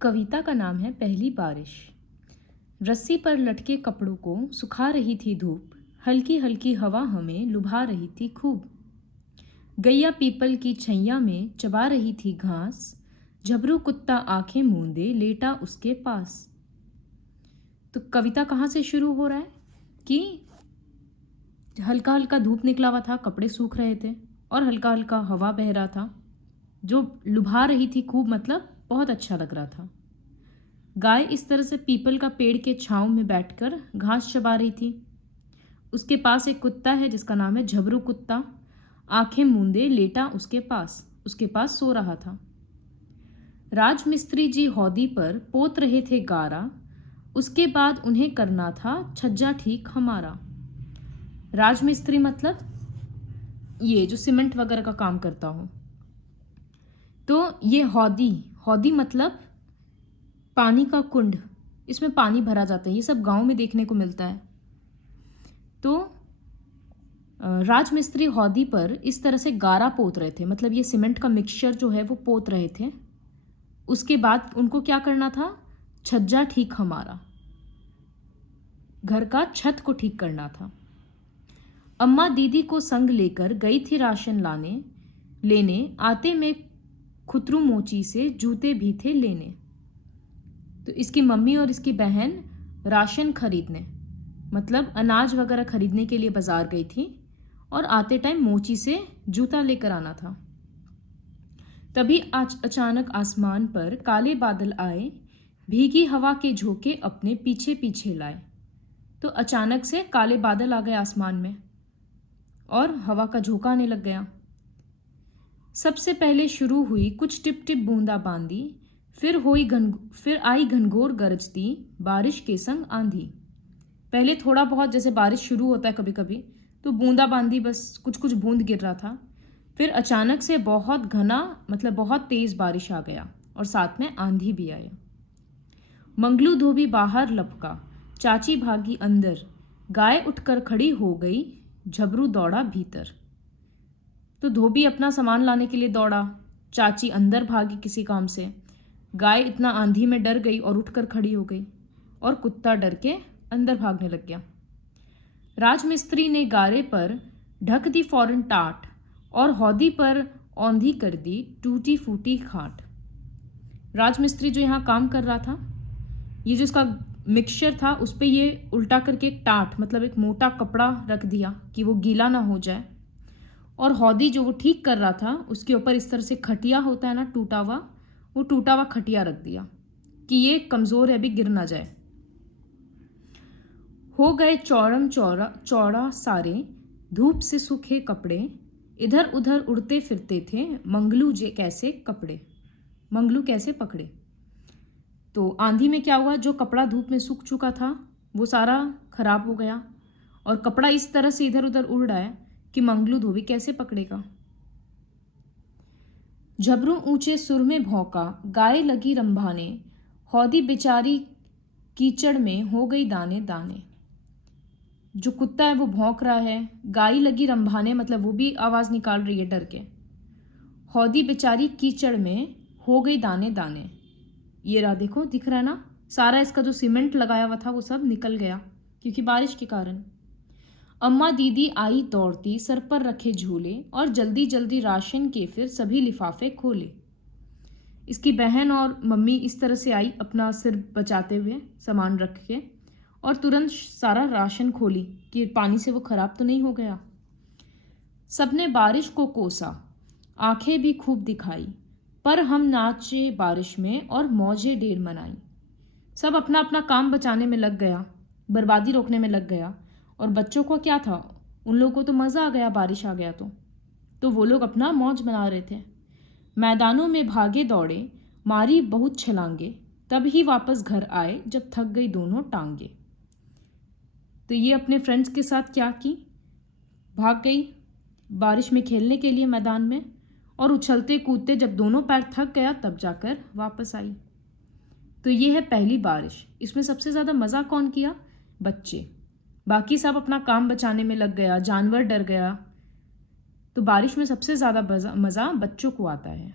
कविता का नाम है पहली बारिश। रस्सी पर लटके कपड़ों को सुखा रही थी धूप, हल्की हल्की हवा हमें लुभा रही थी खूब। गैया पीपल की छैया में चबा रही थी घास, झबरू कुत्ता आंखें मूंदे लेटा उसके पास। तो कविता कहाँ से शुरू हो रहा है कि हल्का हल्का धूप निकला हुआ था, कपड़े सूख रहे थे और हल्का हल्का हवा बह रहा था जो लुभा रही थी खूब, मतलब बहुत अच्छा लग रहा था। गाय इस तरह से पीपल का पेड़ के छांव में बैठकर घास चबा रही थी। उसके पास एक कुत्ता है जिसका नाम है झबरू कुत्ता, आंखें मूंदे लेटा उसके पास सो रहा था। राजमिस्त्री जी हौदी पर पोत रहे थे गारा, उसके बाद उन्हें करना था छज्जा ठीक हमारा। राजमिस्त्री मतलब ये जो सीमेंट वगैरह का काम करता हो। तो ये हौदी मतलब पानी का कुंड, इसमें पानी भरा जाता है। ये सब गांव में देखने को मिलता है। तो राजमिस्त्री हौदी पर इस तरह से गारा पोत रहे थे, मतलब ये सीमेंट का मिक्सचर जो है वो पोत रहे थे। उसके बाद उनको क्या करना था? छज्जा ठीक हमारा, घर का छत को ठीक करना था। अम्मा दीदी को संग लेकर गई थी राशन लेने आते में खुतरू मोची से जूते भी थे लेने। तो इसकी मम्मी और इसकी बहन राशन खरीदने, मतलब अनाज वगैरह खरीदने के लिए बाजार गई थी और आते टाइम मोची से जूता लेकर आना था। तभी आज अचानक आसमान पर काले बादल आए, भीगी हवा के झोंके अपने पीछे पीछे लाए। तो अचानक से काले बादल आ गए आसमान में और हवा का झोंका आने लग गया। सबसे पहले शुरू हुई कुछ टिप टिप बूंदा बांदी, फिर आई घनघोर गरजती बारिश के संग आंधी। पहले थोड़ा बहुत जैसे बारिश शुरू होता है कभी कभी, तो बूंदा बांदी, बस कुछ कुछ बूंद गिर रहा था। फिर अचानक से बहुत घना, मतलब बहुत तेज बारिश आ गया और साथ में आंधी भी आया। मंगलू धोबी बाहर लपका, चाची भागी अंदर, गाय उठकर खड़ी हो गई, झबरू दौड़ा भीतर। तो धोबी अपना सामान लाने के लिए दौड़ा, चाची अंदर भागी किसी काम से, गाय इतना आंधी में डर गई और उठकर खड़ी हो गई, और कुत्ता डर के अंदर भागने लग गया। राजमिस्त्री ने गारे पर ढक दी फौरन टाट और हौदी पर औंधी कर दी टूटी फूटी खाट। राजमिस्त्री जो यहाँ काम कर रहा था, ये जो इसका मिक्सचर था उस पर ये उल्टा करके एक टाट, मतलब एक मोटा कपड़ा रख दिया कि वो गीला ना हो जाए। और हौदी जो वो ठीक कर रहा था उसके ऊपर इस तरह से खटिया होता है ना, टूटा हुआ, वो टूटा हुआ खटिया रख दिया कि ये कमज़ोर है, भी गिर ना जाए। हो गए चौड़म चौड़ा सारे, धूप से सूखे कपड़े, इधर उधर उड़ते फिरते थे, मंगलू कैसे पकड़े। तो आंधी में क्या हुआ, जो कपड़ा धूप में सूख चुका था वो सारा खराब हो गया और कपड़ा इस तरह से इधर उधर उड़ रहा है कि मंगलू धोबी कैसे पकड़ेगा। झबरू ऊंचे सुर में भौंका, गाय लगी रंभाने, हौदी बेचारी कीचड़ में हो गई दाने दाने। जो कुत्ता है वो भौंक रहा है, गाय लगी रंभाने मतलब वो भी आवाज निकाल रही है डर के, हौदी बेचारी कीचड़ में हो गई दाने दाने। ये रहा, देखो दिख रहा है ना, सारा इसका जो सीमेंट लगाया हुआ था वो सब निकल गया क्योंकि बारिश के कारण। अम्मा दीदी आई दौड़ती, सर पर रखे झूले और जल्दी जल्दी राशन के फिर सभी लिफाफे खोले। इसकी बहन और मम्मी इस तरह से आई अपना सिर बचाते हुए सामान रख के, और तुरंत सारा राशन खोली कि पानी से वो खराब तो नहीं हो गया। सबने बारिश को कोसा, आंखें भी खूब दिखाई, पर हम नाचे बारिश में और मौजे ढेर मनाई। सब अपना अपना काम बचाने में लग गया, बर्बादी रोकने में लग गया। और बच्चों को क्या था, उन लोगों को तो मज़ा आ गया, बारिश आ गया तो वो लोग अपना मौज बना रहे थे। मैदानों में भागे दौड़े, मारी बहुत छलांगे, तब ही वापस घर आए जब थक गई दोनों टांगे। तो ये अपने फ्रेंड्स के साथ क्या की, भाग गई बारिश में खेलने के लिए मैदान में, और उछलते कूदते जब दोनों पैर थक गया तब जाकर वापस आई। तो ये है पहली बारिश। इसमें सबसे ज़्यादा मज़ा कौन किया? बच्चे। बाकी सब अपना काम बचाने में लग गया, जानवर डर गया। तो बारिश में सबसे ज़्यादा मज़ा बच्चों को आता है।